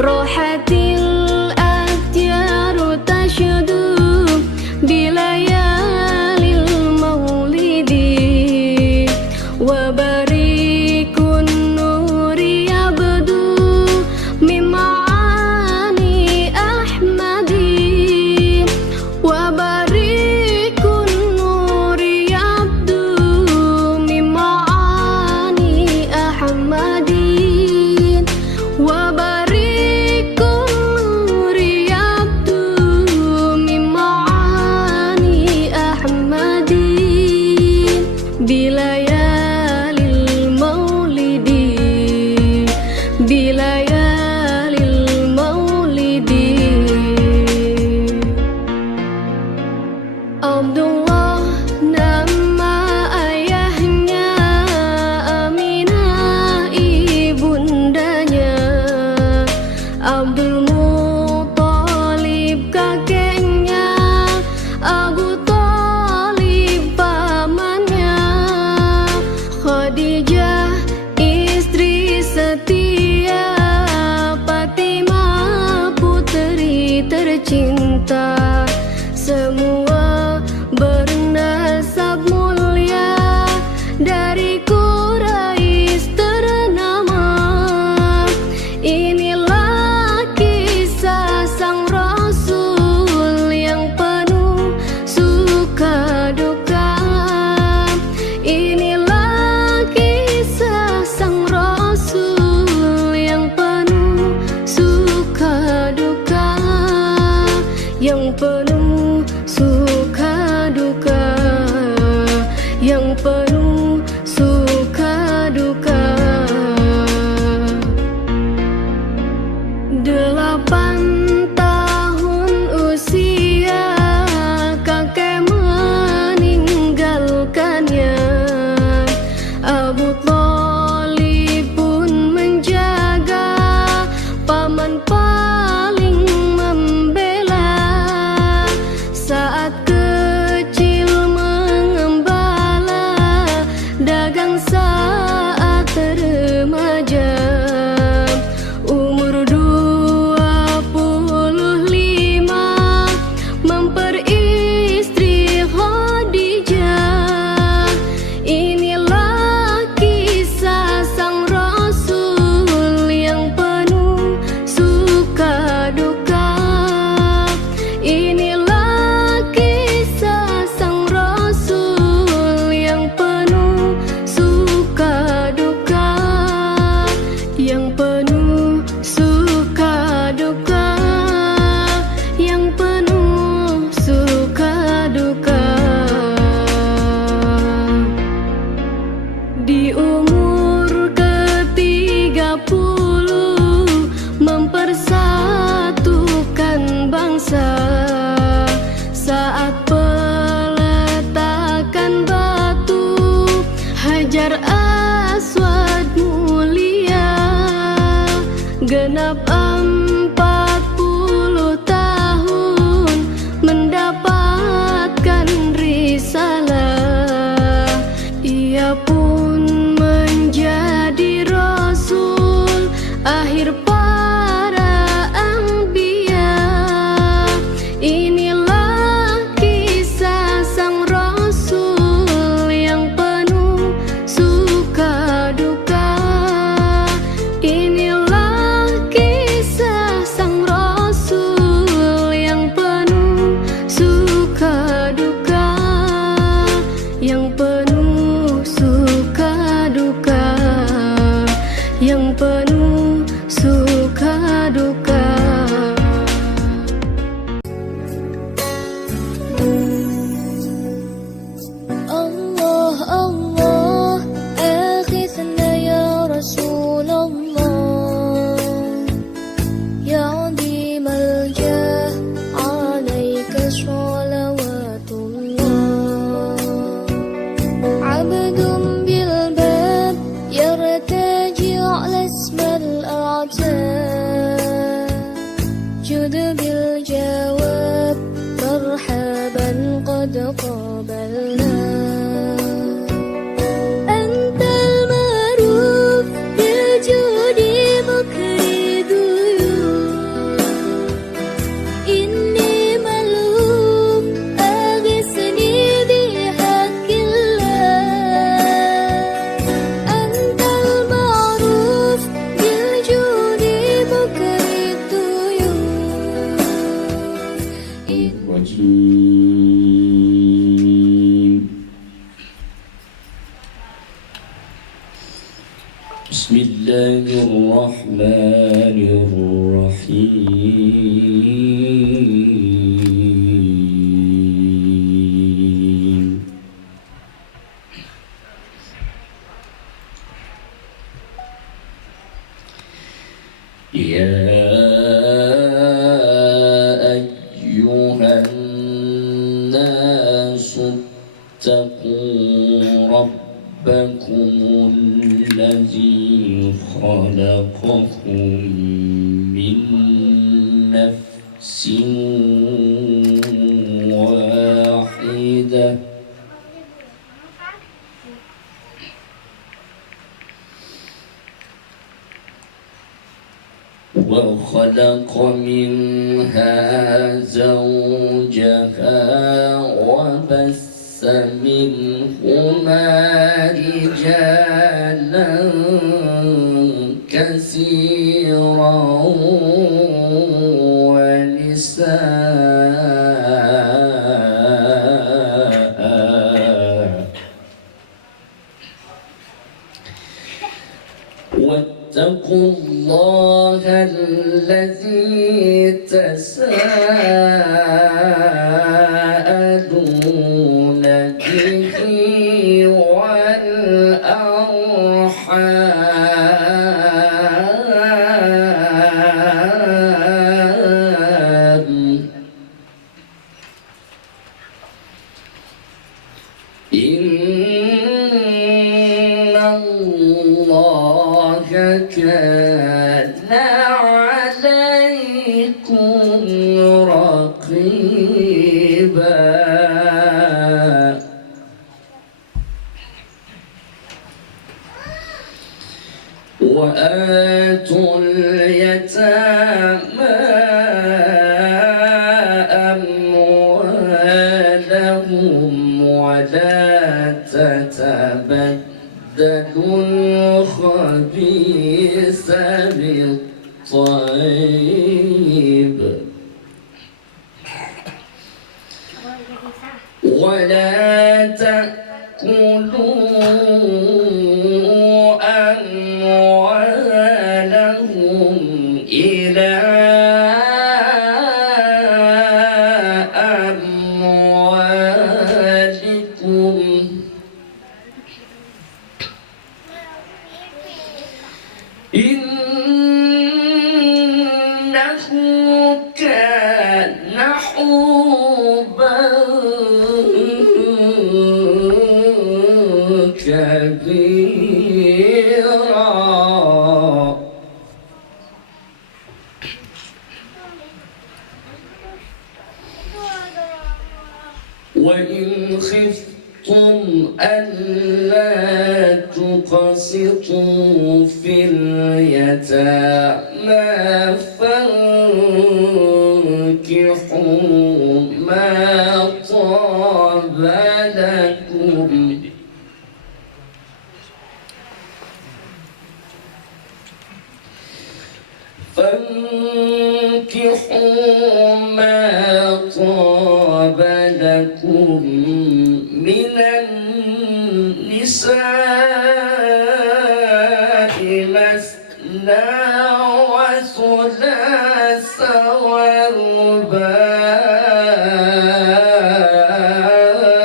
rohatil akhyaru tashudu bilayalil maulidi wa barikun nuri abdu mim'ani ahmadi wa barikun nuri abdu mim'ani ahmadi wa barikun nuri abdu mim'ani ahmadi bilayalil maulidi bilayalil maulidi. Abdullah nama ayahnya, Aminah ibundanya, Abdul Muthalib kakeknya, Abu Thalib pamannya, Khadijah istri setia, Fatimah putri tercinta, semua bernasab mulia dari Quraisy ternama. Inilah kisah sang Rasul yang penuh suka duka. Inilah kisah sang Rasul yang penuh suka duka, yang penuh suka duka, yang penuh suka duka. 8 tahun usia kakek meninggalkannya, Abu Thalib pun menjaga, paman paling membela. Saat kecil mengembala, dagang saat remaja, umur 25 memperistri Khadijah. Inilah kisah sang Rasul yang penuh suka duka. Inilah kisah sang Rasul yang penuh suka duka, yang penuh suka duka, yang penuh suka duka. Di umur ke-30 mempersatukan bangsa, saat peletakan batu Hajar Aswad mulia, genap 40 tahun mendapatkan risalah. Ia pun menjadi Rasul akhir para anbiya. Inilah kisah sang Rasul yang penuh suka duka. Inilah kisah sang Rasul yang penuh suka duka, yang penuh suka duka, yang penuh suka بسم الله الرحمن الرحيم يا أيها الناس اتقوا ربكم الذي خلقكم من نفس واحدة وخلق منها زوجها وبث منهما رجالا كثيرا ونساء واتقوا الله الذي تساءلون به والأرحام إن الله كان عليكم رقيبا وآتوا اليتامى أموالهم ولا تتبدلوا الخبيث بالطيب ولا تأكلوا أموالهم إلى أموالكم إنه كان حوبا كبيرا وإن خفتم ألا تقسطوا في اليتامى فانكحوا ما طاب لكم فانكحوا ما طاب لكم من النساء مثنى وثلاث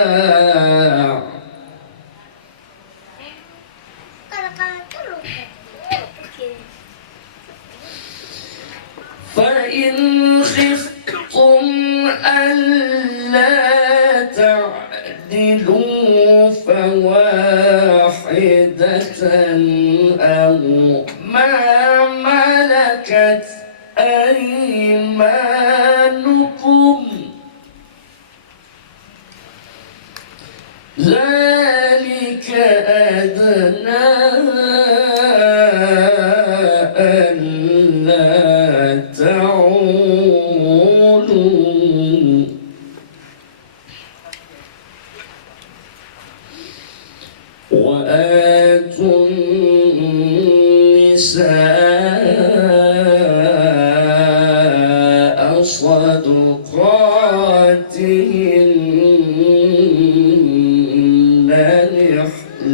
ورباع فإن خفتم ألا تعدلوا فواحدة أو ما ملكت أيمانكم ذلك أدنى ألا تعولوا وآتوا النساء صدقاتهن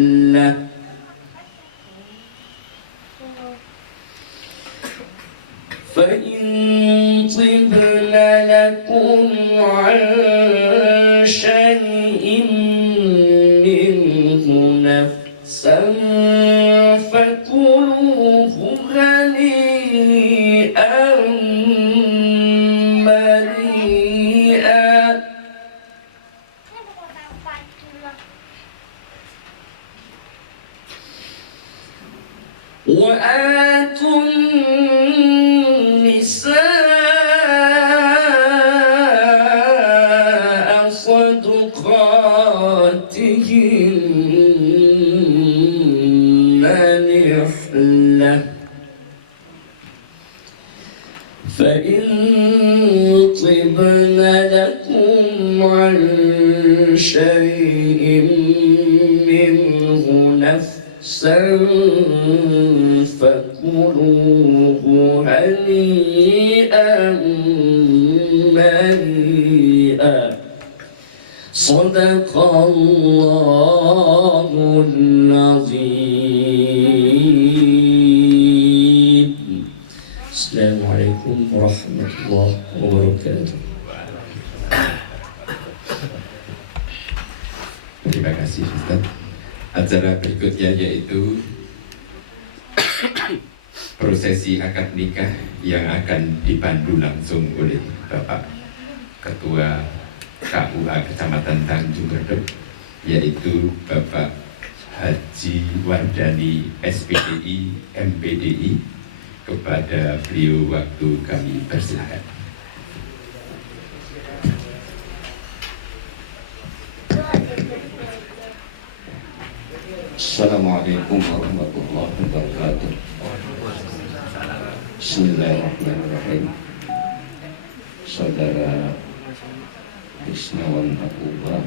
نحلة فإن طبن لكم عن شيء منه نفسا فكلوه هنيئا مريئا وآتوا النساء صدقاتهن نحلة فإن طبن لكم عن شيء منه نفسا فكلوه هنيئا مريئا صدق الله العظيم. السلام عليكم ورحمة الله وبركاته. Terima kasih Ustaz. Acara berikutnya yaitu prosesi akad nikah yang akan dipandu langsung oleh Bapak Ketua KUA Kecamatan Tanjung Redep, yaitu Bapak Haji Wardani SPDI MPDI. Kepada beliau waktu kami persilakan. Assalamualaikum warahmatullahi wabarakatuh. Bismillahirrahmanirrahim. Saudara Krisnawan Abubah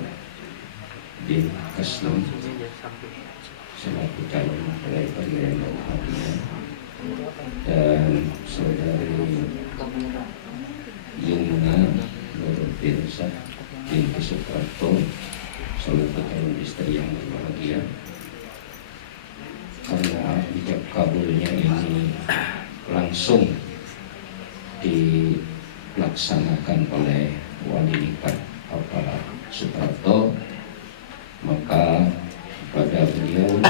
bin Kaslam selaku calon mempelai pernikahan Muhammadiyah dan saudari Yumna Nurul Firsa binti Suprapto selaku calon istri yang berbahagia. Karena ijab kabulnya ini langsung dilaksanakan oleh wali nikah Bapak Suprapto, maka pada beliau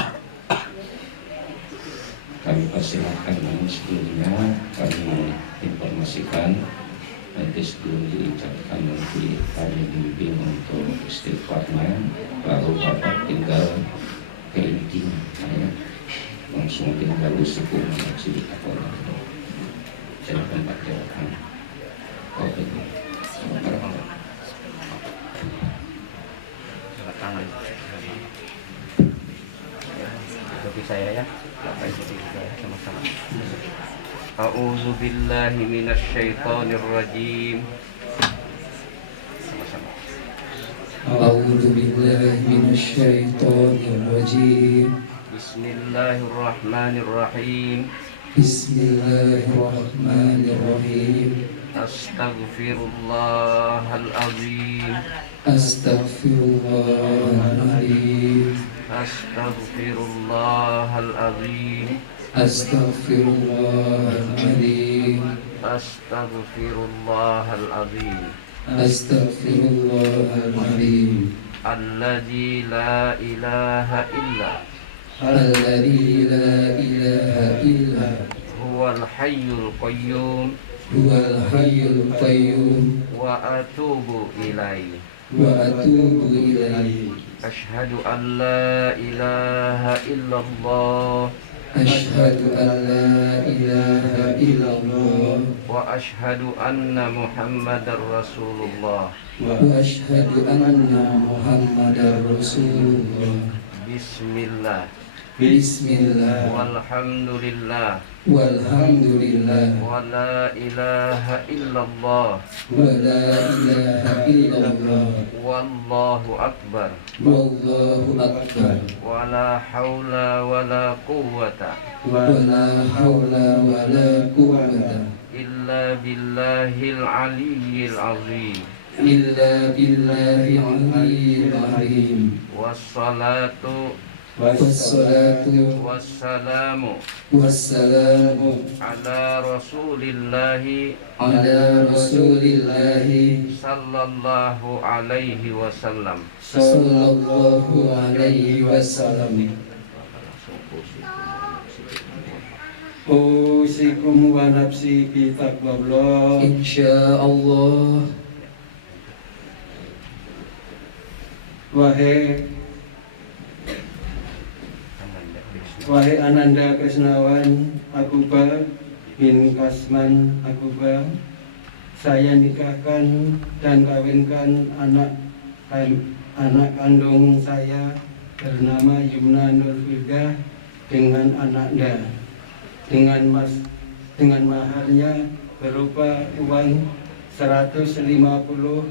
kami persilahkan. Namun sebelumnya kami informasikan nanti sebelum diucapkan nanti kami bimbing untuk istighfarnya, baru Bapak tinggal ke intinya, langsung tinggal usuku mengaji apa. Silakan Pak Jawaban. Oke. Tangan ikuti saya ya, Bapak ikuti saya sama-sama. A'udzu billahi minasyaitonir rajim. Sama-sama. A'udzu billahi minasyaitonir rajim. Bismillahirrahmanirrahim. Bismillahirrahmanirrahim. Astaghfirullahalazim. Astaghfirullahaladzim. Astaghfirullahalazim. Astaghfirullahaladzim. Astaghfirullahalazim. Astaghfirullahaladzim. Alladzi la ilaha illa Alladzi la ilaha illa huwal hayyul qayyum huwal hayyul qayyum wa atubu ilaihi. wa atubu ilaihi. Asyhadu an la ilaha illallah Asyhadu an la ilaha illallah wa asyhadu anna Muhammadar Rasulullah. wa asyhadu anna Muhammadar Rasulullah. Bismillah Bismillah walhamdulillah walhamdulillah wa la ilaha illallah wa la ilaha illallah wallahu akbar wallahu akbar wa la hawla wa la quwwata wa la hawla wa la quwwata illa billahil aliyyil azim. illa billahil aliyyil azim. Wassalatu wassalatu wassalamu wassalamu ala rasulillahi ala rasulillahi sallallahu alaihi wasallam. sallallahu alaihi wasallam. Usikum wa nafsi bi taqwallah. Insyaallah. Wahai Ananda Krisnawan Akuba bin Kasman Akuba, saya nikahkan dan kawinkan anak kandung saya bernama Yumna Nurfilda dengan anaknya, dengan maharnya berupa uang 150.902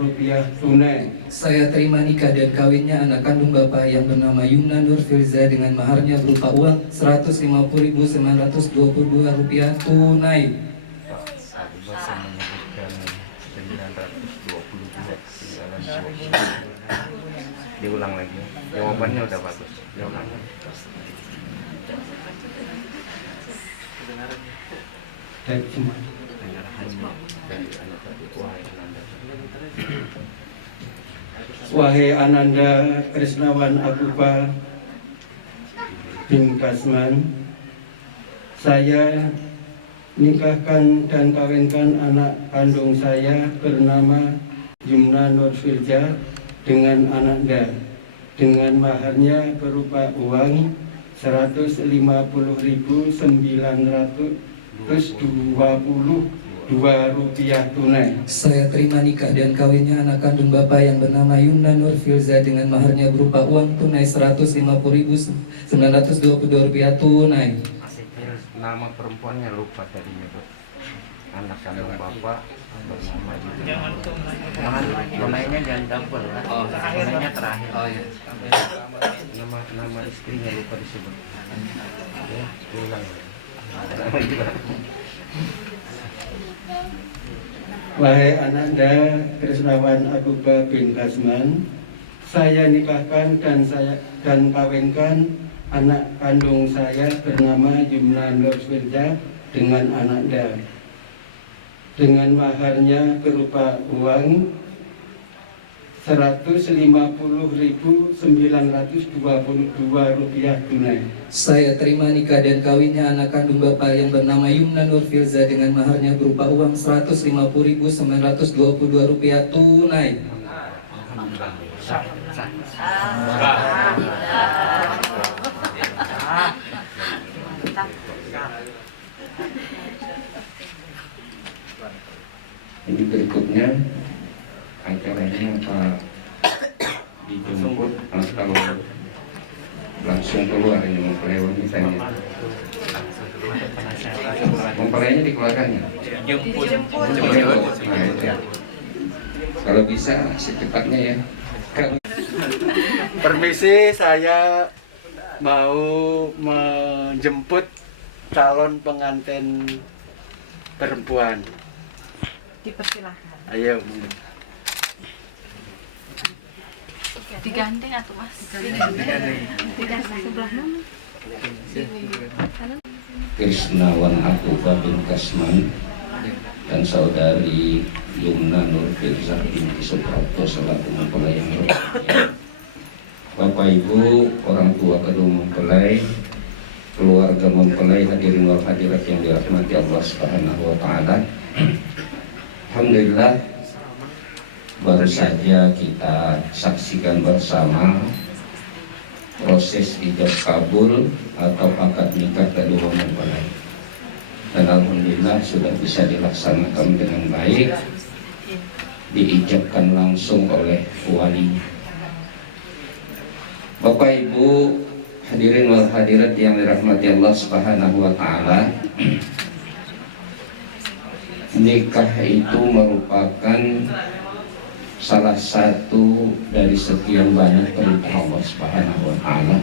rupiah tunai. Saya terima nikah dan kawinnya anak kandung Bapak yang bernama Yumna Nur Firza dengan maharnya berupa uang 150.922 rupiah tunai. Abu Basar menyebutkan 922. Diulang lagi. Jawabannya udah bagus. Diulang. Wahai Ananda Krisnawan Akuba bin Kasman, saya nikahkan dan kawinkan anak kandung saya bernama Yumna Nurfilja dengan anaknya, dengan maharnya berupa uang 150.922 rupiah tunai. Saya terima nikah dan kawinnya anak kandung Bapak yang bernama Yumna Nur Firza dengan maharnya berupa uang tunai 150.922 rupiah tunai. Nama perempuannya lupa tadi nyebut. Anak kandung Bapak bernama Yumna. Tunainya jangan double lah. Tunainya terakhir. Oh iya. Nama istrinya lupa disebut. Ya, ulang. Wahai Ananda Krisnawan Akuba bin Kasman, saya nikahkan dan kawinkan anak kandung saya bernama Yumna Nurfilja dengan anaknya, dengan maharnya berupa uang 150.922 rupiah tunai. Saya terima nikah dan kawinnya anak kandung Bapak yang bernama Yumna Nur Firza dengan maharnya berupa uang 150.922 rupiah tunai. Ini berikutnya acaranya apa dijemput atau langsung keluar ini mempelai misalnya mempelainya dikeluarkannya jemput. Nah, itu. Kalau bisa secepatnya ya. Permisi, saya mau menjemput calon pengantin perempuan. Dipersilahkan. Ayo. Digandeng atau mas? Digandeng sebelah mana? Krisnawan Akuba bin Kasman dan saudari Yumna Nur Firza binti Suprapto selaku mempelai yang berbahagia. Bapak Ibu, orang tua kedua mempelai, keluarga mempelai, hadirin wal hadirat yang dirahmati Allah Subhanahu wa taala. Alhamdulillah, baru saja kita saksikan bersama proses ijab kabul atau akad nikah kedua mempelai, dan alhamdulillah sudah bisa dilaksanakan dengan baik, diijabkan langsung oleh wali. Bapak Ibu, hadirin wal hadirat yang dirahmati Allah Subhanahu wa taala, nikah itu merupakan salah satu dari sekian banyak perintah Allah Subhanahu wa taala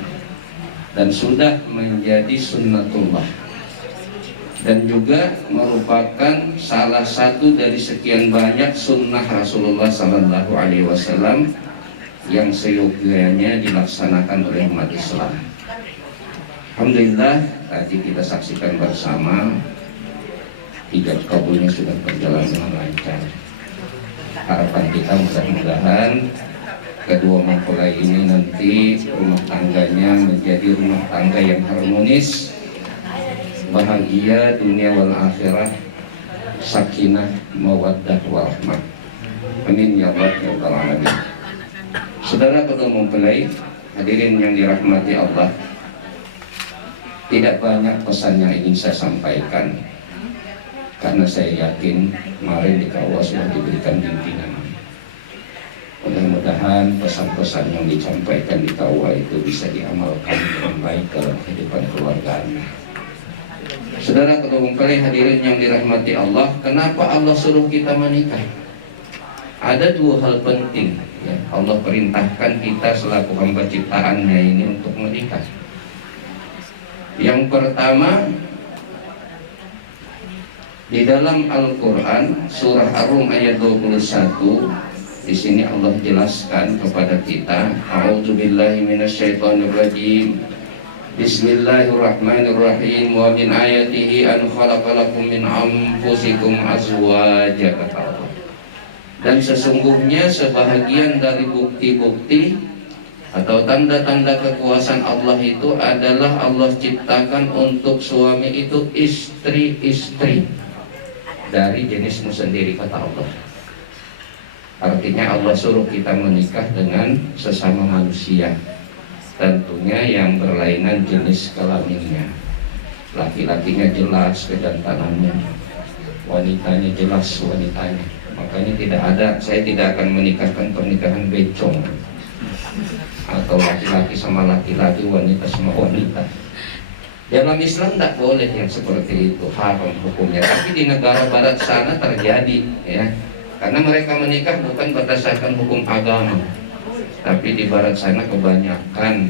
dan sudah menjadi sunnatullah, dan juga merupakan salah satu dari sekian banyak sunnah Rasulullah sallallahu alaihi wasallam yang seyogyanya dilaksanakan oleh umat Islam. Alhamdulillah tadi kita saksikan bersama ijab kabulnya sudah berjalan dengan lancar. Harapan kita mudah-mudahan kedua mempelai ini nanti rumah tangganya menjadi rumah tangga yang harmonis, bahagia dunia wal akhirah, sakinah mawaddah warahmah. Amin ya rabbal alamin. Saudara kedua mempelai, hadirin yang dirahmati Allah, tidak banyak pesan yang ingin saya sampaikan karena saya yakin kemarin di KUA sudah diberikan pimpinan. Mudah-mudahan pesan-pesan yang disampaikan di KUA itu bisa diamalkan dengan baik dalam kehidupan keluarga. Saudara kedua mempelai, hadirin yang dirahmati Allah, kenapa Allah suruh kita menikah? Ada dua hal penting ya. Allah perintahkan kita selaku hamba ciptaannya ini untuk menikah. Yang pertama, di dalam Al-Quran surah Ar-Rum ayat 21, di sini Allah jelaskan kepada kita, A'udzubillahi minasyaitonirrajim. Bismillahirrahmanirrahim. Wa min ayatihi an khalaqalakum min anfusikum azwaja, kata Allah. Dan sesungguhnya sebahagian dari bukti-bukti atau tanda-tanda kekuasaan Allah itu adalah Allah ciptakan untuk suami itu istri-istri dari jenismu sendiri, kata Allah. Artinya Allah suruh kita menikah dengan sesama manusia, tentunya yang berlainan jenis kelaminnya. Laki-lakinya jelas kejantanannya, wanitanya jelas wanitanya. Makanya tidak ada, saya tidak akan menikahkan pernikahan becong atau laki-laki sama laki-laki, wanita sama wanita. Dalam Islam tidak boleh yang seperti itu, haram hukumnya. Tapi di negara barat sana terjadi ya, karena mereka menikah bukan berdasarkan hukum agama, tapi di barat sana kebanyakan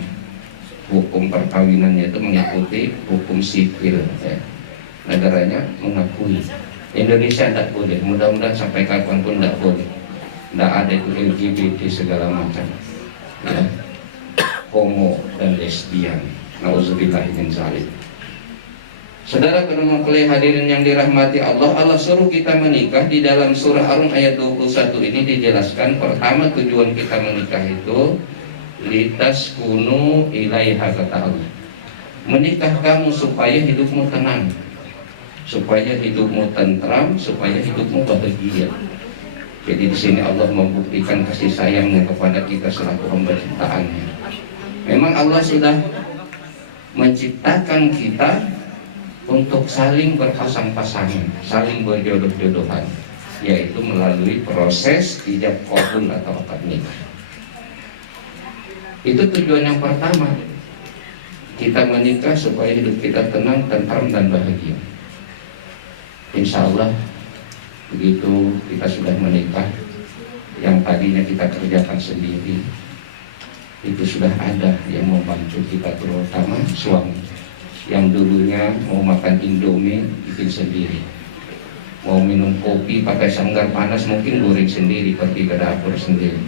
hukum perkawinannya itu mengikuti hukum sipil ya. Negaranya mengakui. Indonesia tidak boleh, mudah-mudahan sampai kapanpun tidak boleh. Tidak ada itu LGBT segala macam ya. Homo dan lesbian, nauzubillahi min dzalik. Saudara kedua mempelai hadirin yang dirahmati Allah, Allah suruh kita menikah. Di dalam surah Ar-Rum ayat 21 ini dijelaskan, pertama tujuan kita menikah itu litaskunu ilaiha, kata Allah. Menikah kamu supaya hidupmu tenang, supaya hidupmu tentram, supaya hidupmu bahagia. Jadi di sini Allah membuktikan kasih sayangnya kepada kita selaku hamba ciptaannya. Memang Allah sudah menciptakan kita untuk saling berpasang-pasangan, saling berjodoh-jodohan, yaitu melalui proses ijab qabul atau akad nikah. Itu tujuan yang pertama. Kita menikah supaya hidup kita tenang, tentram, dan bahagia. Insya Allah begitu kita sudah menikah, yang tadinya kita kerjakan sendiri itu sudah ada yang membantu kita, terutama suami yang dulunya mau makan Indomie bikin sendiri, mau minum kopi pakai sanggar panas mungkin goreng sendiri, pergi ke dapur sendiri.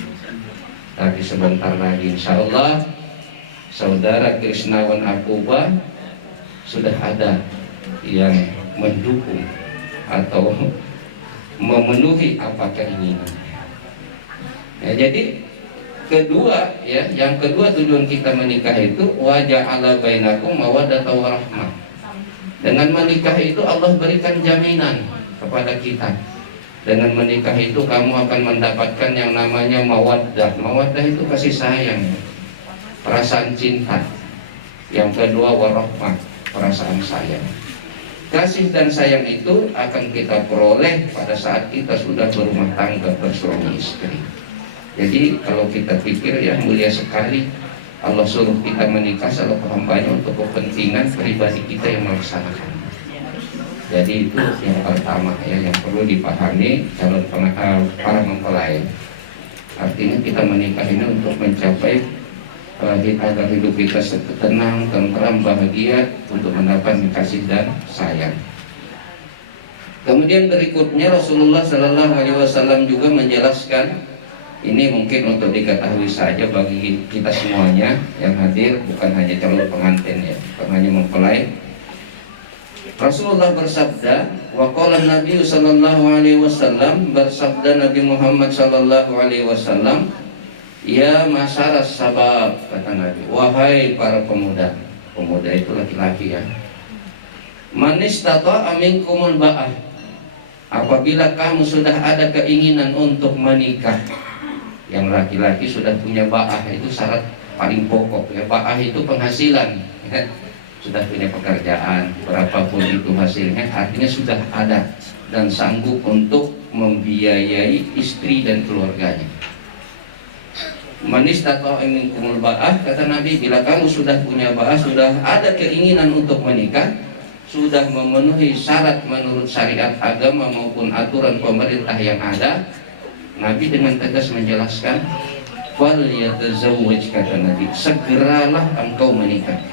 Tapi sebentar lagi insya Allah saudara Krisnawan Akuba sudah ada yang mendukung atau memenuhi apa keinginan. Ya, jadi kedua ya, yang kedua tujuan kita menikah itu waja'ala bainakum mawaddatan warahmah. Dengan menikah itu Allah berikan jaminan kepada kita. Dengan menikah itu kamu akan mendapatkan yang namanya mawaddah. Mawaddah itu kasih sayang, perasaan cinta. Yang kedua warahmah, perasaan sayang. Kasih dan sayang itu akan kita peroleh pada saat kita sudah berumah tangga, bersuami istri. Jadi kalau kita pikir ya mulia sekali, Allah suruh kita menikah selaku hambanya untuk kepentingan pribadi kita yang melaksanakan. Jadi itu yang pertama ya, yang perlu dipahami calon para mempelai. Artinya kita menikah ini untuk mencapai agar hidup kita tenang, tentram, bahagia, untuk mendapat kasih dan sayang. Kemudian berikutnya Rasulullah SAW juga menjelaskan Ini mungkin untuk diketahui saja bagi kita semuanya yang hadir, bukan hanya calon pengantin ya, bukan hanya mempelai. Rasulullah bersabda, wa qala Nabi sallallahu alaihi wasallam, bersabda Nabi Muhammad sallallahu alaihi wasallam, ya masyarakat sabab, kata Nabi, wahai para pemuda. Pemuda itu laki-laki ya. Man istata'a minkumul ba'ah, apabila kamu sudah ada keinginan untuk menikah. Yang laki-laki sudah punya ba'ah, itu syarat paling pokok ya. Ba'ah itu penghasilan ya. Sudah punya pekerjaan, berapapun itu hasilnya, artinya sudah ada dan sanggup untuk membiayai istri dan keluarganya. Man istata'a minkumul ba'ah, kata Nabi, bila kamu sudah punya ba'ah, sudah ada keinginan untuk menikah, sudah memenuhi syarat menurut syariat agama maupun aturan pemerintah yang ada, Nabi dengan tegas menjelaskan, fal yatazawwaj, kata Nabi, segeralah engkau menikah.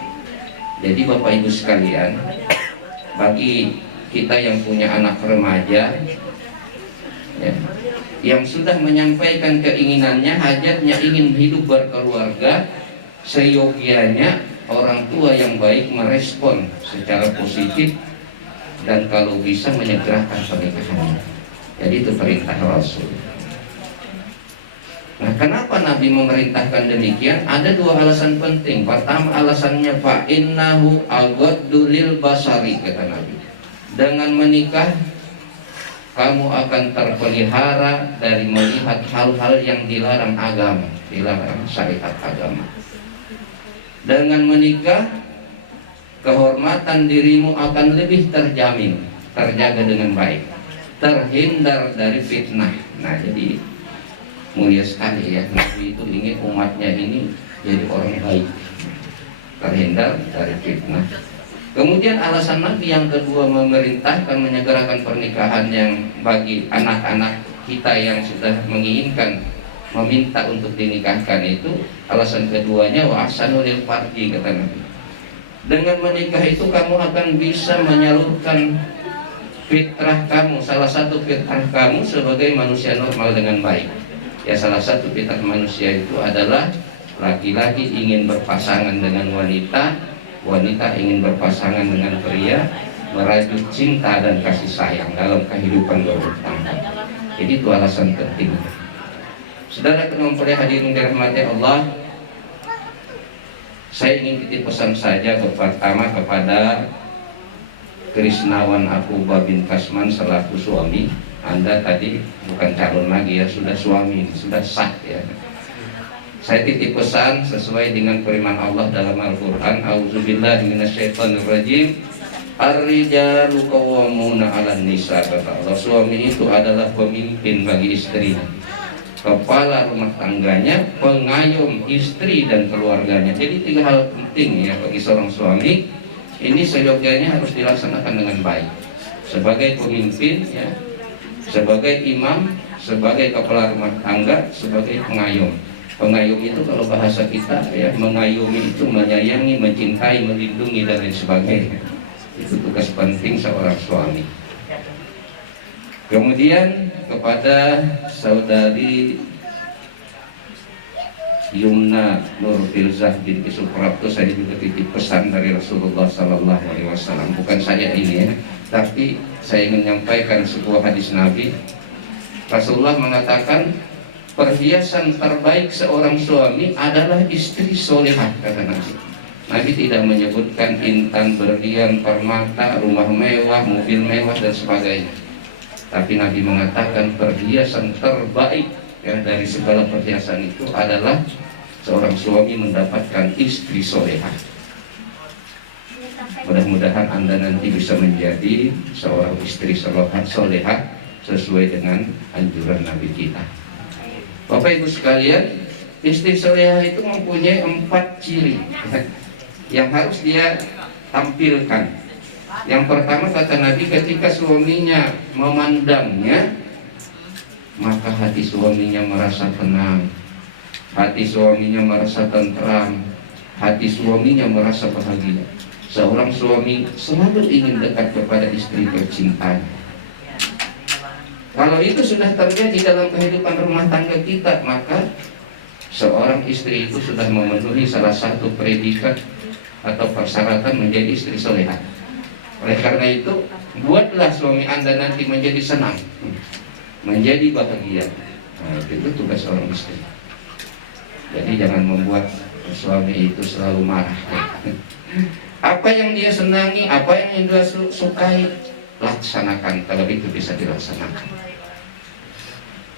Jadi Bapak Ibu sekalian, bagi kita yang punya anak remaja ya, yang sudah menyampaikan keinginannya, hajatnya ingin hidup berkeluarga, seyogianya orang tua yang baik merespon secara positif dan kalau bisa menyegerakan pernikahannya. Jadi itu perintah Rasul. Nah, kenapa Nabi memerintahkan demikian? Ada dua alasan penting. Pertama, alasannya fa innahu aghaddu lil basari, kata Nabi. Dengan menikah kamu akan terpelihara dari melihat hal-hal yang dilarang agama, dilarang syariat agama. Dengan menikah, kehormatan dirimu akan lebih terjamin, terjaga dengan baik, terhindar dari fitnah. Nah, jadi mulia sekali ya, Nabi itu ingin umatnya ini jadi orang baik, terhindar dari fitnah. Kemudian alasan Nabi yang kedua memerintahkan menyegerakan pernikahan yang bagi anak-anak kita yang sudah menginginkan, meminta untuk dinikahkan itu, alasan keduanya wa ahsanu lil farji, kata Nabi. Dengan menikah itu kamu akan bisa menyalurkan fitrah kamu, salah satu fitrah kamu sebagai manusia normal dengan baik. Ya, salah satu fitrah manusia itu adalah laki-laki ingin berpasangan dengan wanita, wanita ingin berpasangan dengan pria, merajut cinta dan kasih sayang dalam kehidupan berumah tangga. Jadi itu alasan penting. Saudara mempelai hadirin dirahmati Allah, saya ingin titip pesan saja pertama kepada Krisnawan Akuba bin Kasman selaku suami. Anda tadi bukan calon lagi ya, sudah suami, sudah sah ya. Saya titip pesan sesuai dengan firman Allah dalam Al-Quran, A'udzubillahi minasyaitonirrajim, ar-rijalu qawwamuna 'alan nisa, kata Allah. Suami itu adalah pemimpin bagi istrinya, kepala rumah tangganya, pengayom istri dan keluarganya. Jadi tiga hal penting ya bagi seorang suami. Ini seyogyanya harus dilaksanakan dengan baik. Sebagai pemimpin ya, sebagai imam, sebagai kepala rumah tangga, sebagai pengayom. Pengayom itu kalau bahasa kita ya, mengayomi itu menyayangi, mencintai, melindungi dan lain sebagainya. Itu tugas penting seorang suami. Kemudian kepada saudari Yumna Nur Filzah binti Suprapto, saya juga titip pesan dari Rasulullah Sallallahu Alaihi Wasallam. Bukan saya ini ya, tapi saya ingin menyampaikan sebuah hadis Nabi. Rasulullah mengatakan, perhiasan terbaik seorang suami adalah istri solehah, kata Nabi. Nabi tidak menyebutkan intan, berlian, permata, rumah mewah, mobil mewah dan sebagainya. Tapi Nabi mengatakan perhiasan terbaik ya, dari segala perhiasan itu adalah seorang suami mendapatkan istri solehah. Mudah-mudahan Anda nanti bisa menjadi seorang istri solehah sesuai dengan anjuran Nabi kita. Bapak Ibu sekalian, istri solehah itu mempunyai 4 ciri yang harus dia tampilkan. Yang pertama, kata Nabi, ketika suaminya memandangnya, maka hati suaminya merasa tenang, hati suaminya merasa tentram, hati suaminya merasa bahagia. Seorang suami selalu ingin dekat kepada istri tercintanya. Kalau itu sudah terjadi dalam kehidupan rumah tangga kita, maka seorang istri itu sudah memenuhi salah satu predikat atau persyaratan menjadi istri soleha. Oleh karena itu, buatlah suami Anda nanti menjadi senang, menjadi bahagia. Nah, itu tugas seorang istri. Jadi jangan membuat suami itu selalu marah. Apa yang dia senangi, apa yang dia sukai, laksanakan kalau itu bisa dilaksanakan.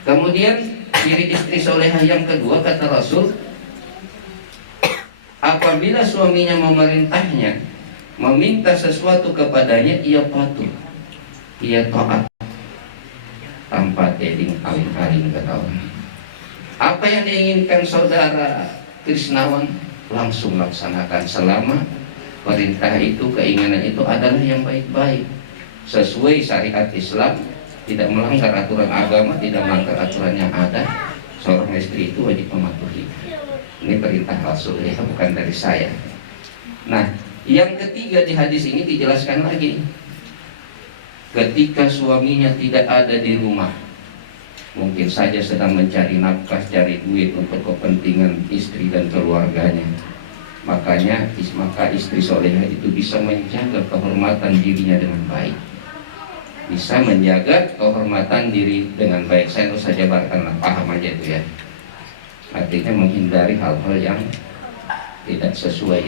Kemudian ciri istri solehah yang kedua kata Rasul, apabila suaminya memerintahnya, meminta sesuatu kepadanya, ia patuh, ia taat, tanpa teding aling-aling kata orang. Apa yang diinginkan saudara Krisnawan, langsung laksanakan selama perintah itu, keinginan itu adalah yang baik-baik, sesuai syariat Islam, tidak melanggar aturan agama, tidak melanggar aturan yang ada. Seorang istri itu wajib mematuhi. Ini perintah Rasul ya, bukan dari saya. Nah, yang ketiga di hadis ini dijelaskan lagi, ketika suaminya tidak ada di rumah, mungkin saja sedang mencari nafkah, cari duit untuk kepentingan istri dan keluarganya, maka istri solehah itu bisa menjaga kehormatan dirinya dengan baik, bisa menjaga kehormatan diri dengan baik. Saya harus saja jabarkan, paham aja itu ya. Artinya menghindari hal-hal yang tidak sesuai.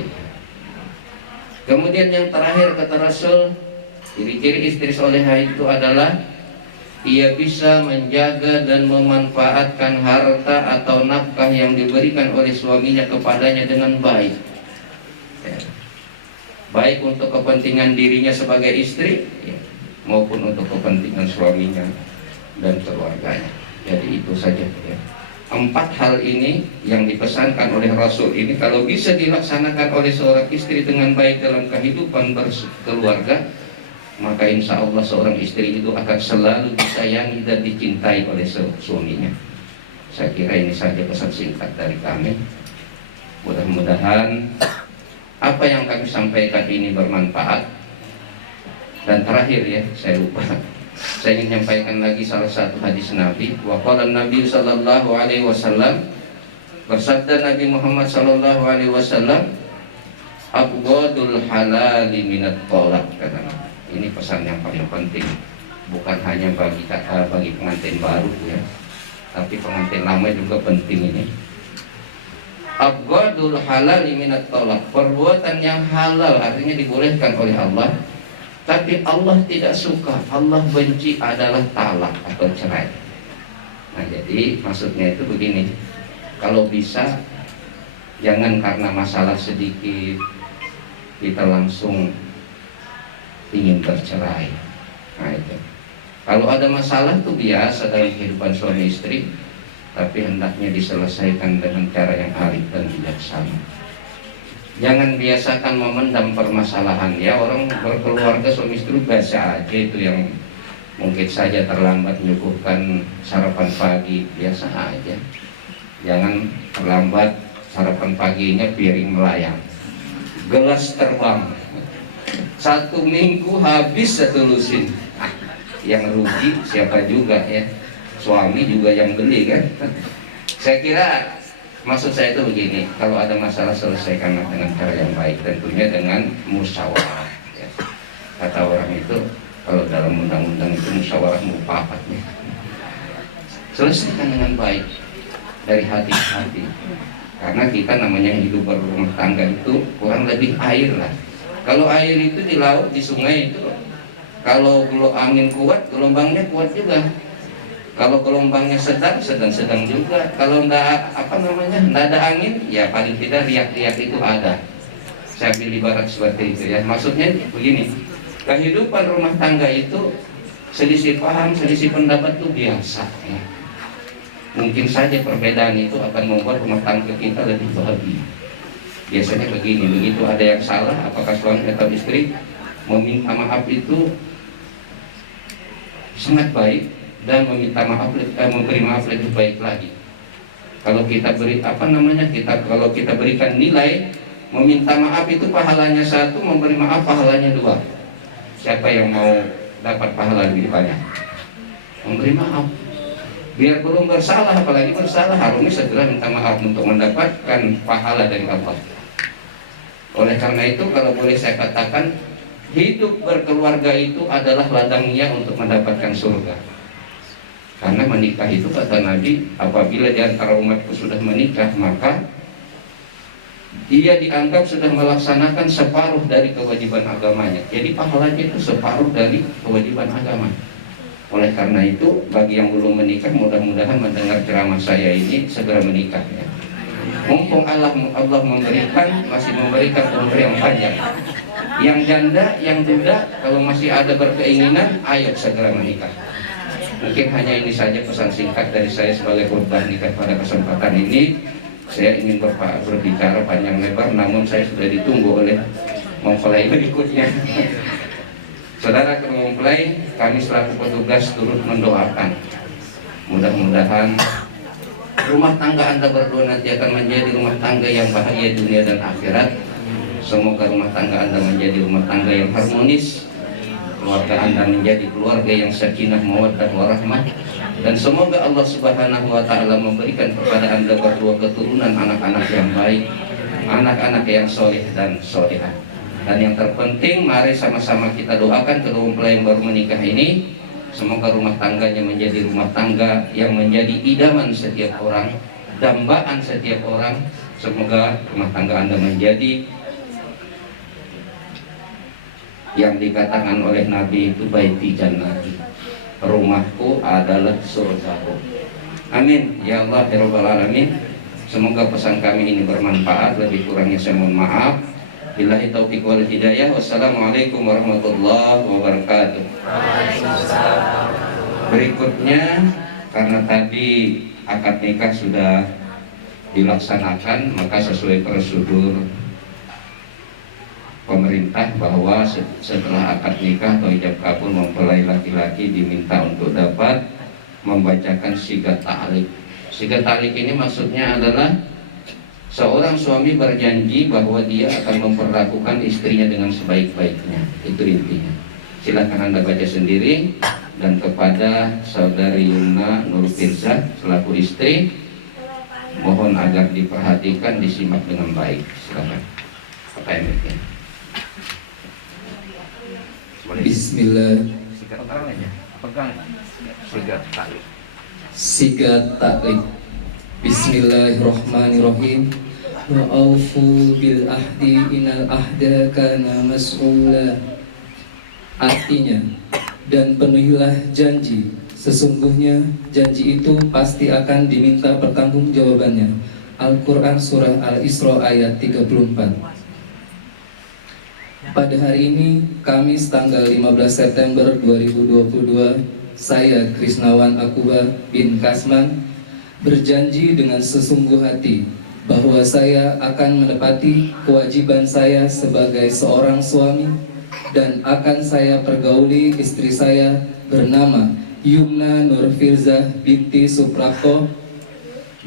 Kemudian yang terakhir kata Rasul, ciri-ciri istri solehah itu adalah ia bisa menjaga dan memanfaatkan harta atau nafkah yang diberikan oleh suaminya kepadanya dengan baik, ya. Baik untuk kepentingan dirinya sebagai istri, ya, maupun untuk kepentingan suaminya dan keluarganya. Jadi itu saja ya. 4 hal ini yang dipesankan oleh Rasul ini kalau bisa dilaksanakan oleh seorang istri dengan baik dalam kehidupan berkeluarga, maka insya Allah seorang istri itu akan selalu disayangi dan dicintai oleh suaminya. Saya kira ini saja pesan singkat dari kami. Mudah-mudahan apa yang kami sampaikan ini bermanfaat. Dan terakhir ya, saya lupa, saya ingin menyampaikan lagi salah satu hadis Nabi. Wa qala Nabi sallallahu alaihi wasallam, bersabda Nabi Muhammad sallallahu alaihi wasallam, abghadul halali minat thalaq. Ini pesan yang paling penting, bukan hanya bagi pengantin baru ya, tapi pengantin lama juga penting ini. Abghadul halali minat thalaq, perbuatan yang halal artinya dibolehkan oleh Allah, tapi Allah tidak suka, Allah benci adalah talak atau cerai. Nah jadi maksudnya itu begini, kalau bisa jangan karena masalah sedikit kita langsung ingin bercerai. Nah itu, kalau ada masalah itu biasa dalam kehidupan suami istri, tapi hendaknya diselesaikan dengan cara yang arif dan bijaksana. Jangan biasakan memendam permasalahan ya. Orang berkeluarga suami istri biasa aja itu, yang mungkin saja terlambat menyuguhkan sarapan pagi, biasa aja. Jangan terlambat sarapan paginya piring melayang, gelas terbang, 1 minggu habis 1 lusin. Yang rugi siapa juga ya, suami juga yang beli kan. Saya kira maksud saya itu begini, kalau ada masalah selesaikanlah dengan cara yang baik, tentunya dengan musyawarah ya. Kata orang itu, kalau dalam undang-undang itu musyawarah mufakatnya. Selesaikan dengan baik, dari hati ke hati. Karena kita namanya hidup berumah tangga itu kurang lebih air lah. Kalau air itu di laut, di sungai itu, kalau angin kuat, gelombangnya kuat juga. Kalau gelombangnya sedang juga. Kalau enggak ada angin, ya paling tidak riak-riak itu ada. Saya ambil ibarat seperti itu ya. Maksudnya begini, kehidupan rumah tangga itu selisih paham, selisih pendapat itu biasa ya. Mungkin saja perbedaan itu akan membuat rumah tangga kita lebih bahagia. Biasanya begini, begitu ada yang salah, apakah suami atau istri, meminta maaf itu sangat baik, dan meminta maaf, memberi maaf lebih baik lagi. Kalau kita beri kalau kita berikan nilai, meminta maaf itu pahalanya 1, memberi maaf pahalanya 2. Siapa yang mau dapat pahala lebih banyak? memberi maaf. Biar belum bersalah, apalagi bersalah, harusnya segera minta maaf untuk mendapatkan pahala dari Allah. Oleh karena itu, kalau boleh saya katakan, hidup berkeluarga itu adalah ladangnya untuk mendapatkan surga. Karena menikah itu kata Nabi, apabila di antara umatku sudah menikah, maka dia dianggap sudah melaksanakan separuh dari kewajiban agamanya. Jadi pahalanya itu separuh dari kewajiban agama. Oleh karena itu, bagi yang belum menikah, mudah-mudahan mendengar ceramah saya ini segera menikah ya. Mumpung Allah memberikan, masih memberikan umur yang panjang. Yang janda, yang duda, kalau masih ada berkeinginan, ayo segera menikah. Mungkin hanya ini saja pesan singkat dari saya sebagai khutbah nikah pada kesempatan ini. Saya ingin berbicara panjang lebar, namun saya sudah ditunggu oleh mempelai berikutnya. Saudara mempelai, kami selaku petugas turut mendoakan. Mudah-mudahan rumah tangga Anda berdua nanti akan menjadi rumah tangga yang bahagia dunia dan akhirat. Semoga rumah tangga Anda menjadi rumah tangga yang harmonis, keluarga Anda menjadi keluarga yang sakinah, mawaddah, warahmah. Dan semoga Allah Subhanahu wa Ta'ala memberikan kepada Anda berdua keturunan anak-anak yang baik, anak-anak yang soleh dan solehah. Dan yang terpenting, mari sama-sama kita doakan kedua mempelai yang baru menikah ini, semoga rumah tangganya menjadi rumah tangga yang menjadi idaman setiap orang, dambaan setiap orang. Semoga rumah tangga Anda menjadi yang dikatakan oleh Nabi itu baiti jannati, rumahku adalah surgaku. Amin ya Allah ya Rabbal Alamin. Semoga pesan kami ini bermanfaat. Lebih kurangnya saya mohon maaf. Billahi taufiq wal hidayah. Wassalamualaikum warahmatullahi wabarakatuh. Berikutnya, karena tadi akad nikah sudah dilaksanakan, maka sesuai prosedur pemerintah bahwa setelah akad nikah atau ijab kabul, mempelai laki-laki diminta untuk dapat membacakan sigat ta'liq. Sigat ta'liq ini maksudnya adalah seorang suami berjanji bahwa dia akan memperlakukan istrinya dengan sebaik-baiknya. Itu intinya. Silakan Anda baca sendiri. Dan kepada saudari Yumna Nur Firzah selaku istri, mohon agar diperhatikan, disimak dengan baik. Silakan. Pakai mic-nya. Bismillah. Pegang aja, pegang sigat ta'liq. Sigat ta'liq. Bismillahirrahmanirrahim. Wa aufu bil ahdi innal ahda kana mas'ula. Artinya, dan penuhilah janji, sesungguhnya janji itu pasti akan diminta pertanggungjawabannya. Al-Quran Surah Al-Isra ayat 34. Pada hari ini, Kamis tanggal 15 September 2022, saya Krisnawan Akuba bin Kasman berjanji dengan sesungguh hati bahwa saya akan menepati kewajiban saya sebagai seorang suami dan akan saya pergauli istri saya bernama Yumna Nur Firzah binti Suprakto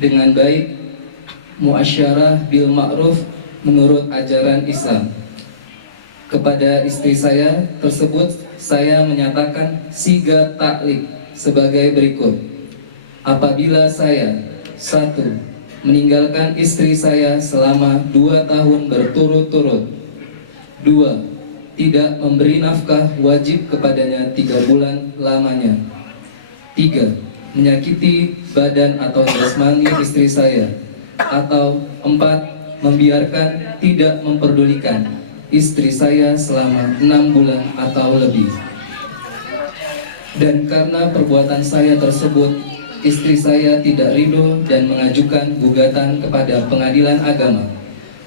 dengan baik, muasyarah bil ma'ruf menurut ajaran Islam. Kepada istri saya tersebut, saya menyatakan sigat ta'liq sebagai berikut. Apabila saya 1. meninggalkan istri saya selama 2 tahun berturut-turut, 2. tidak memberi nafkah wajib kepadanya 3 bulan lamanya, 3. menyakiti badan atau jasmani istri saya, atau 4. membiarkan tidak memperdulikan istri saya selama 6 bulan atau lebih. Dan karena perbuatan saya tersebut, istri saya tidak ridho dan mengajukan gugatan kepada pengadilan agama,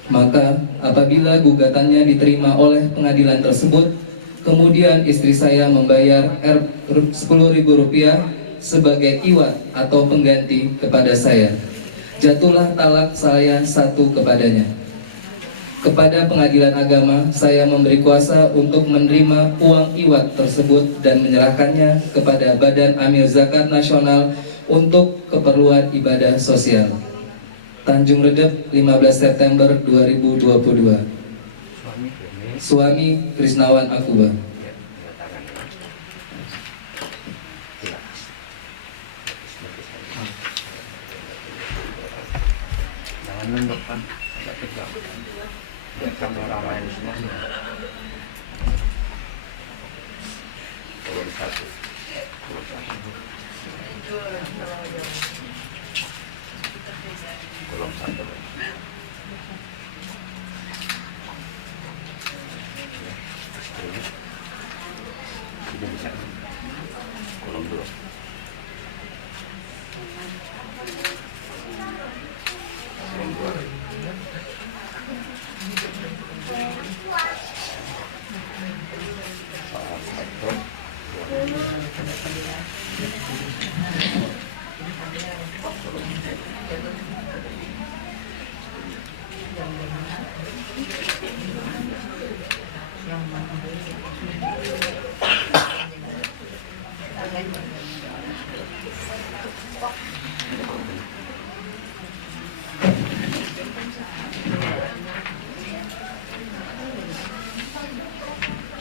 maka apabila gugatannya diterima oleh pengadilan tersebut, kemudian istri saya membayar Rp10.000 sebagai iwat atau pengganti kepada saya, jatuhlah talak saya 1 kepadanya. Kepada pengadilan agama, saya memberi kuasa untuk menerima uang iwat tersebut dan menyerahkannya kepada Badan Amil Zakat Nasional untuk keperluan ibadah sosial. Tanjung Redep, 15 September 2022. Suami Krisnawan Akuba. agak tegang. Biar kameramen semua. Kolom 1. Kolom 1. Kolom 1. Ini bisa. Kolom 2. Kolom 2.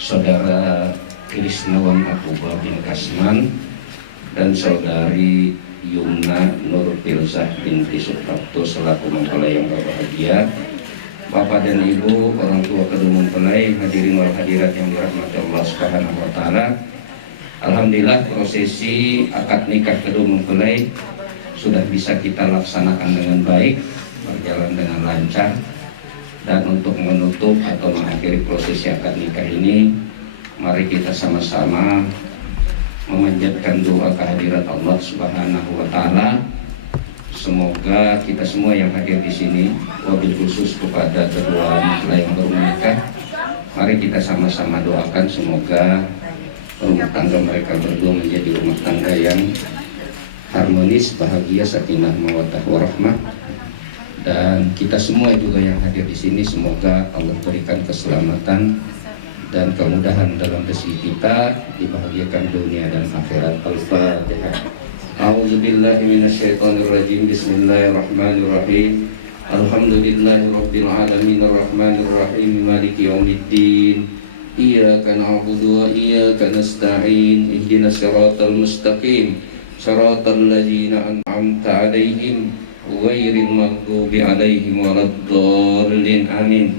Saudara Krisnawan Akuba bin Kasman dan saudari Yumna Nur Filzah binti Suprapto selaku mempelai yang berbahagia, Bapak dan Ibu, orang tua kedua mempelai, hadirin wal hadirat yang dirahmati Allah Subhanahu wa taala. Alhamdulillah prosesi akad nikah kedua mempelai sudah bisa kita laksanakan dengan baik, berjalan dengan lancar. Dan untuk menutup atau mengakhiri prosesi akad nikah ini, mari kita sama-sama memanjatkan doa kehadirat Allah Subhanahu wa taala. Semoga kita semua yang hadir di sini, wabil khusus kepada kedua mempelai yang baru menikah, mari kita sama-sama doakan semoga rumah tangga mereka berdua menjadi rumah tangga yang harmonis, bahagia, sakinah, mawaddah warahmah. Dan kita semua juga yang hadir di sini, semoga Allah berikan keselamatan dan kemudahan dalam rezeki kita, dibahagiakan dunia dan akhirat. Al-Fatihah. A'udzubillahi minasyaitonirrajim. Bismillahirrahmanirrahim. Alhamdulillahirabbil alamin arrahmanirrahim maliki yaumiddin. Iyyaka na'budu wa iyyaka nasta'in. Ihdinas siratal mustaqim. Siratal ladzina an'amta 'alaihim ghairil maghdubi 'alaihim waladdallin. Amin.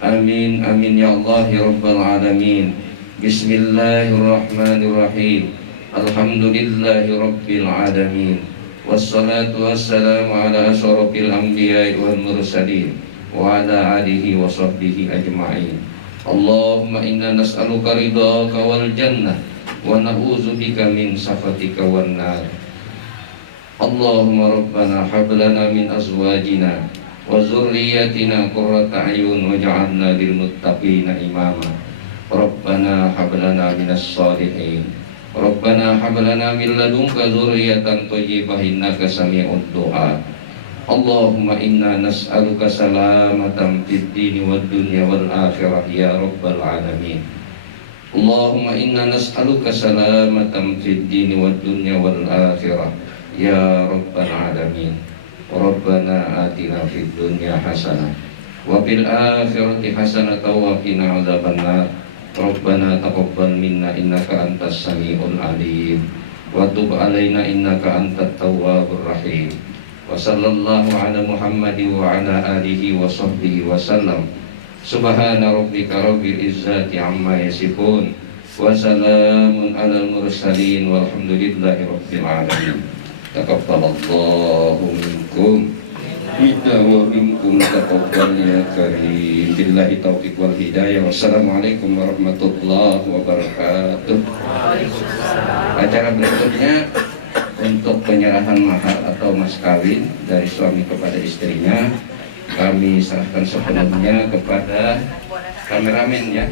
Amin amin ya Allah ya rabbal alamin. Bismillahirrahmanirrahim. Alhamdulillahi rabbil alamin. Wassalatu wassalamu ala asyrafil anbiya'i wal mursalin wa ala alihi wa sahbihi ajma'in. Allahumma inna nas'aluka ridhaka wal jannah wa na'udzubika min sakhatika wan nar. Allahumma rabbana hab lana min azwajina wa zurriyyatina qurrata a'yun waj'alna lil muttaqina imama. Rabbana hab lana minas shalihin. Rabbana hab lana min ladunka dzurriyyatan thayyibah innaka sami'ud du'a. Allahumma inna nas'aluka salamatan fid dini wad dunya wal akhirah ya rabbal alamin. Allahumma inna nas'aluka salamatan fid dini wad dunya wal akhirah ya rabbal alamin. Rabbana atina fid dunya hasanah wa fil akhirati hasanah wa qina adzabannar. Rabbana taqabbal minna innaka antas samiul alim wa tub alaina innaka antat tawwabur rahim. Wa sallallahu ala Muhammadin wa ala alihi wa sahbihi wa sallam. Subhana rabbika rabbil izzati amma yasifun wa salamun alal mursalin walhamdulillahi rabbil alamin. Taqabbalallahu minkum minna wa minkum taqabbal ya karim. Billahi taufiq wal hidayah. Wassalamualaikum warahmatullahi wabarakatuh. Acara berikutnya untuk penyerahan mahar atau mas kawin dari suami kepada istrinya, kami serahkan sepenuhnya kepada kameramen ya.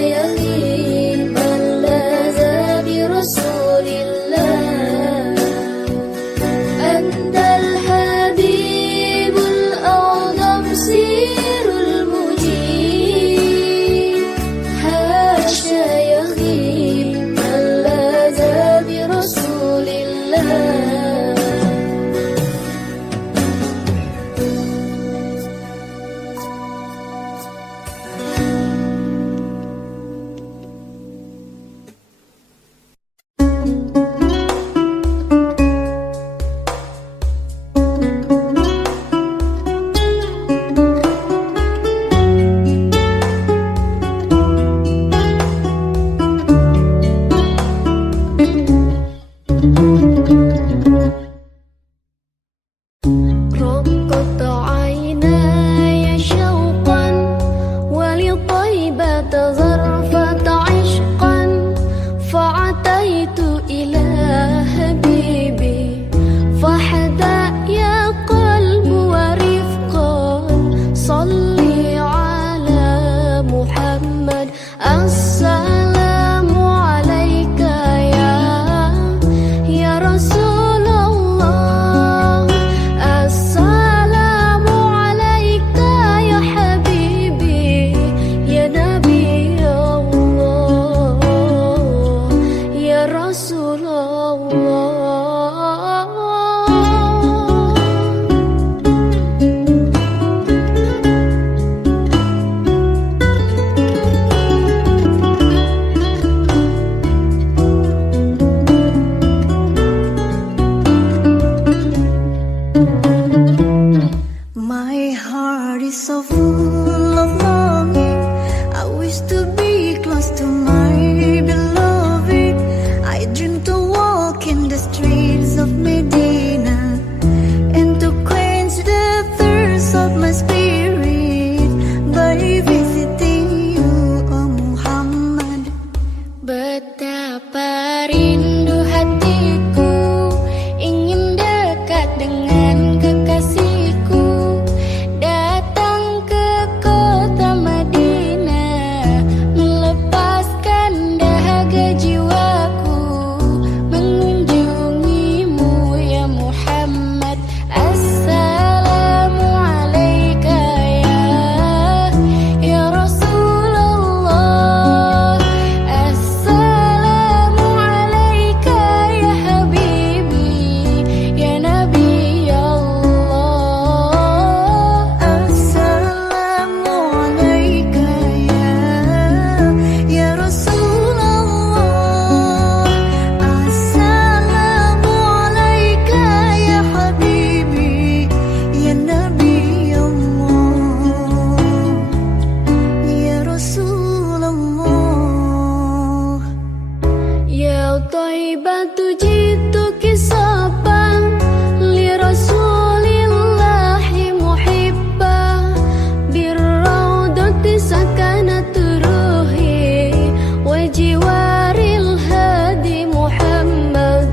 يغيب من لاذ برسول الله أنت الحبيب الأعظم سير المجيب حاشا يغيب من لاذ برسول الله رقت عيناي شوقا ولطيبة ظرفة عشقا فعتيت إلى حبيبي فحدا يا قلب ورفقا صلي على محمد السلام عليك يا رسول الله السلام عليك يا حبيبي يا نبي الله يا رسول الله My heart is so full of longing. I wish to be close to my beloved. I dream to walk in the streets of Medina and to quench the thirst of my spirit by visiting you, oh Muhammad. Betapa rindu hatiku ingin dekat dengan kekasihku, datang ke kota Madinah, melepaskan dahaga jiwaku, mengunjungimu ya Muhammad. Assalamu alaika ya Rasulullah. Assalamu alaika ya habibi ya Nabi Allah. Assalamu alaika ya Rasulullah. Assalamu alaika ya habibi ya Nabi Allah ya Rasulullah. Ya Thaibatu jituki saban li Rasulillahi muhibba birraudati sakanat ruhi wa jiwaril hadi Muhammad.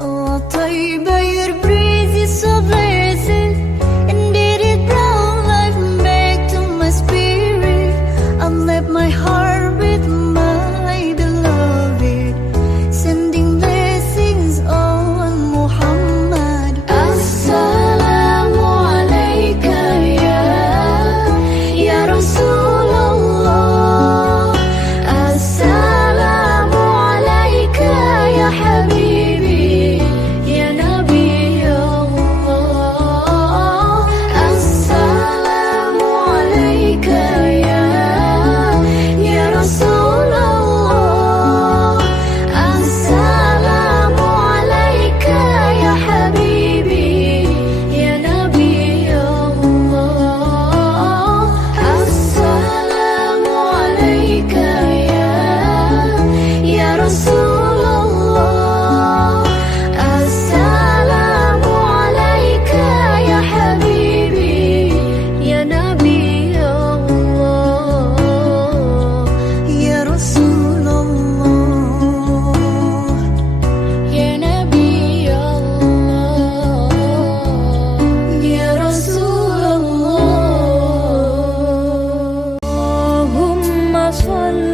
Oh Taiba, your breeze is so blessed, indeed it brought life back to my spirit. I left my heart with my beloved, sending blessings on Muhammad. Assalamu alaika ya Rasulullah. Assalamu alaika ya habibi ya Nabi Allah. Assalamu alaika ya Rasulullah. Assalamu alaika ya habibi ya Nabi Allah. Assalamu alaika ya Rasulullah. Assalamu alaika ya habibi ya Nabi Allah. Ya Rasulullah, Ya Nabi Allah, Ya Rasulullah. Allahumma shalli